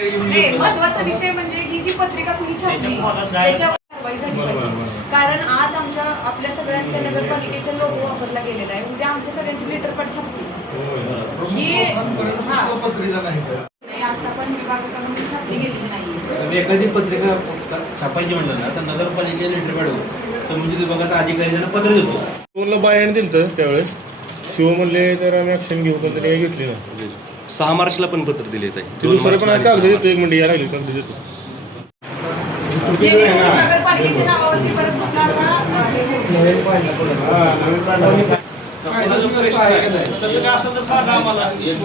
नाही, महत्त्वाचा विषय म्हणजे ही जी पत्रिका कुणी छापली त्याच्यावर कारवाई झाली पाहिजे. कारण आज आपल्या सगळ्यांच्या नगरपालिकेचा लोगो वापरला गेलेला आहे. उद्या आमच्या सगळ्यांची लेटरपॅड छापली ही पत्रिका नाही असता पण विभागाकडून छापली गेलेली नाही. एखादी पत्रिका छापायची म्हणलं ना तर नगरपालिकेच्या लेटरपॅडवर संबंधित विभागाचा अधिकारी त्यांना पत्र देतो. फोनला बायाने दिलं त्यावेळेस शिव म्हणले तर आम्ही ऍक्शन घेऊ पण तरी घेतली ना. 6 मार्चला पण पत्र दिले आहे. दुसरं पण कागद देतो एक मिनिट या लागली कागद देतो. नगरपालिकेच्या नावावरती परत कुठला असा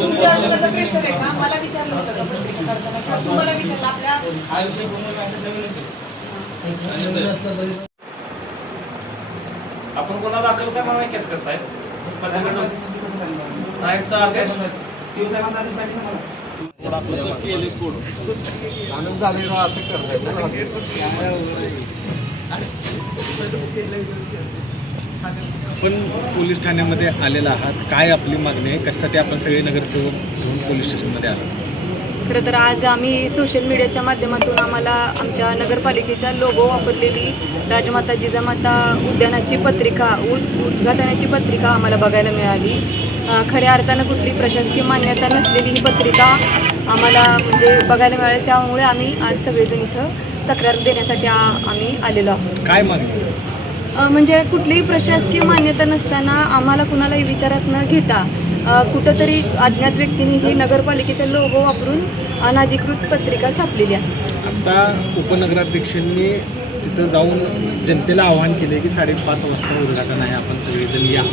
तुमच्या प्रेशर आहे का? मला विचारलं होतं का पत्रिका काढताना किंवा तुम्हाला विचारलं आपल्या आपण कोणा दाखल करणार नाही केस कर साहेब. साहेबचा आदेश शिवसाहेबांचा आदेश पाहिजे मला. आनंद झालेला असं करताय. पण पोलीस ठाण्यामध्ये आलेला आहात, काय आपली मागणी आहे, कशासाठी आपण सगळे नगरसेवक घेऊन पोलीस स्टेशनमध्ये आलो? खरं तर आज आम्ही सोशल मीडियाच्या माध्यमातून आम्हाला आमच्या नगरपालिकेचा लोगो वापरलेली राजमाता जिजामाता उद्यानाची पत्रिका उद्घाटनाची पत्रिका आम्हाला बघायला मिळाली. खऱ्या अर्थानं कुठली प्रशासकीय मान्यता नसलेली ही पत्रिका आम्हाला म्हणजे बघायला मिळाली. त्यामुळे आम्ही आज सगळेजण इथं तक्रार देण्यासाठी आम्ही आलेलो आहोत. काय मागणी? म्हणजे कुठलीही प्रशासकीय मान्यता नसताना आम्हाला कुणालाही विचारात न घेता कुठंतरी अज्ञात व्यक्तींनी ही नगरपालिकेचा लोगो वापरून अनधिकृत पत्रिका छापलेली आहे. आता उपनगराध्यक्षांनी तिथं जाऊन जनतेला आवाहन केले की 5:30 वाजता उद्घाटन आहे, आपण सगळेजण या.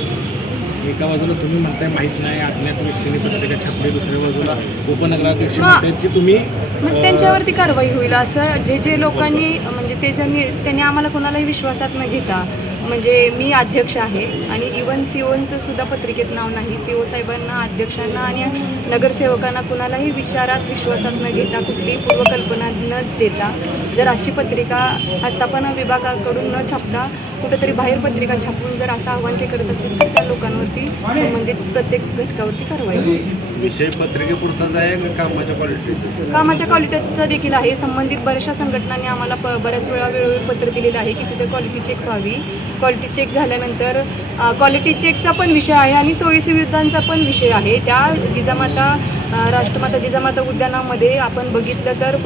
एका बाजूला तुम्ही म्हणताय माहीत नाही, अज्ञात व्यक्तीने पत्रिका छापली, दुसऱ्या बाजूला उपनगराध्यक्ष म्हणतात की तुम्ही मग त्यांच्यावरती कारवाई होईल. असं जे लोकांनी म्हणजे त्यांनी आम्हाला कोणालाही विश्वासात न घेता म्हणजे मी अध्यक्ष आहे आणि इवन सीओचं सुद्धा पत्रिकेत नाव नाही. सीओ साहेबांना, अध्यक्षांना आणि नगरसेवकांना कुणालाही विश्वासात न घेता कुठलीही पूर्वकल्पना न देता जर अशी पत्रिका आस्थापना विभागाकडून न छापता कुठंतरी बाहेर पत्रिका छापून जर असं आव्हान ते करत असेल तर त्या लोकांवरती संबंधित प्रत्येक घटकावरती कारवाई होईल. विषय पत्रिकेपुरताच आहे कामाच्या क्वालिटीचा देखील आहे. संबंधित बऱ्याचशा संघटनांनी आम्हाला बऱ्याच वेळोवेळी पत्र दिलेलं आहे की तिथे क्वालिटी चेक व्हावी. क्वालिटी चेक झाल्यानंतर क्वालिटी चेकचा पण विषय आहे आणि सोयीसुविधांचा पण विषय आहे. त्या जिजामाता राष्ट्रमाता जिजामाता उद्यानामध्ये आपण बघितलं तर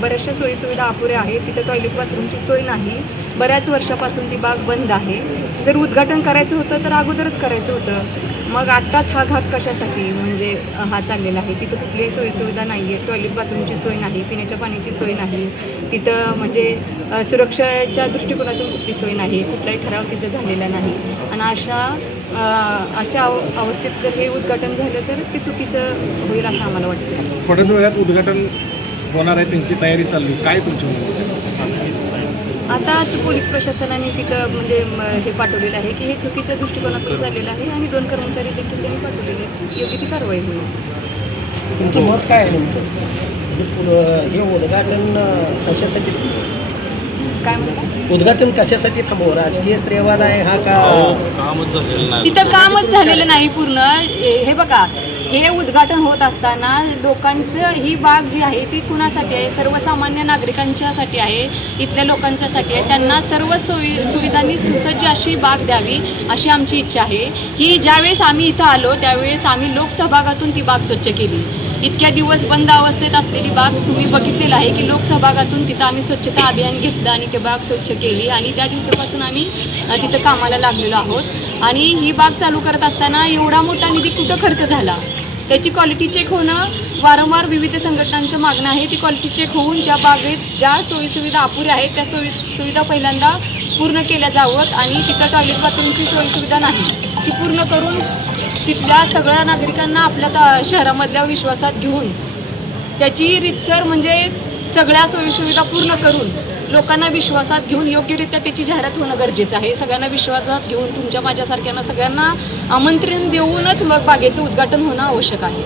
बऱ्याचशा सोयीसुविधा अपुऱ्या आहेत. तिथं टॉयलेट बाथरूमची सोय नाही. बऱ्याच वर्षापासून ती बाग बंद आहे. जर उद्घाटन करायचं होतं तर अगोदरच करायचं होतं. मग आत्ताच हा घाट कशासाठी म्हणजे हा चाललेला आहे. तिथं कुठलीही सोयीसुविधा नाही आहे. टॉयलेट बाथरूमची सोय नाही, पिण्याच्या पाण्याची सोय नाही. तिथं म्हणजे सुरक्षेच्या दृष्टिकोनातून कुठली सोय नाही, कुठलाही ठराव तिथं झालेला नाही. आणि अशा अवस्थेत जर हे उद्घाटन झालं तर ते चुकीचं होईल असं आम्हाला वाटतं. थोड्याच वेळात उद्घाटन होणार आहे, त्यांची तयारी चालू आहे, काय तुमची म्हणणं? आताच पोलीस प्रशासनाने तिथं म्हणजे हे पाठवलेलं आहे की हे चुकीच्या दृष्टिकोनातून चाललेलं आहे आणि 2 कर्मचारी देखील त्यांनी पाठवलेले आहेत. योग्य ती कारवाई होईल. तुमचं मत काय आहे नेमकं? हे उद्घाटन कशासाठी काय म्हणतात? उद्घाटन कशासाठी थांबव? राजकीय श्रेयवाद आहे हा का? तिथं कामच झालेलं नाही पूर्ण. हे बघा, हे उद्घाटन होत असताना लोकांचं ही बाग जी आहे ती कुणासाठी आहे? सर्वसामान्य नागरिकांच्यासाठी आहे, इथल्या लोकांच्यासाठी आहे. त्यांना सर्व सुविधांनी सुसज्ज अशी बाग द्यावी अशी आमची इच्छा आहे. ही ज्यावेळेस आम्ही इथं आलो त्यावेळेस आम्ही लोकसहभागातून ती बाग स्वच्छ केली. इतक्या दिवस बंद अवस्थेत असलेली बाग तुम्ही बघितलेलं आहे की लोकसहभागातून तिथं आम्ही स्वच्छता अभियान घेतलं आणि ती बाग स्वच्छ केली आणि त्या दिवसापासून आम्ही तिथं कामाला लागलेलो आहोत. आणि ही बाग चालू करत असताना एवढा मोठा निधी कुठं खर्च झाला त्याची क्वालिटी चेक होणं वारंवार विविध संघटनांचं मागणं आहे. ती क्वालिटी चेक होऊन त्या बागेत ज्या सोयीसुविधा अपुऱ्या आहेत त्या सुविधा पहिल्यांदा पूर्ण केल्या जावत आणि तिथं टॉयलेट बाथरूमची सोयीसुविधा नाही ती पूर्ण करून तिथल्या सगळ्या नागरिकांना आपल्या शहरामधल्या विश्वासात घेऊन त्याची रीतसर म्हणजे सगळ्या सोयीसुविधा पूर्ण करून लोकांना विश्वासात घेऊन योग्यरित्या त्याची जाहिरात होणं गरजेचं आहे. सगळ्यांना विश्वासात घेऊन तुमच्या माझ्यासारख्यांना सगळ्यांना आमंत्रण देऊनच मग बागेचं उद्घाटन होणं आवश्यक आहे.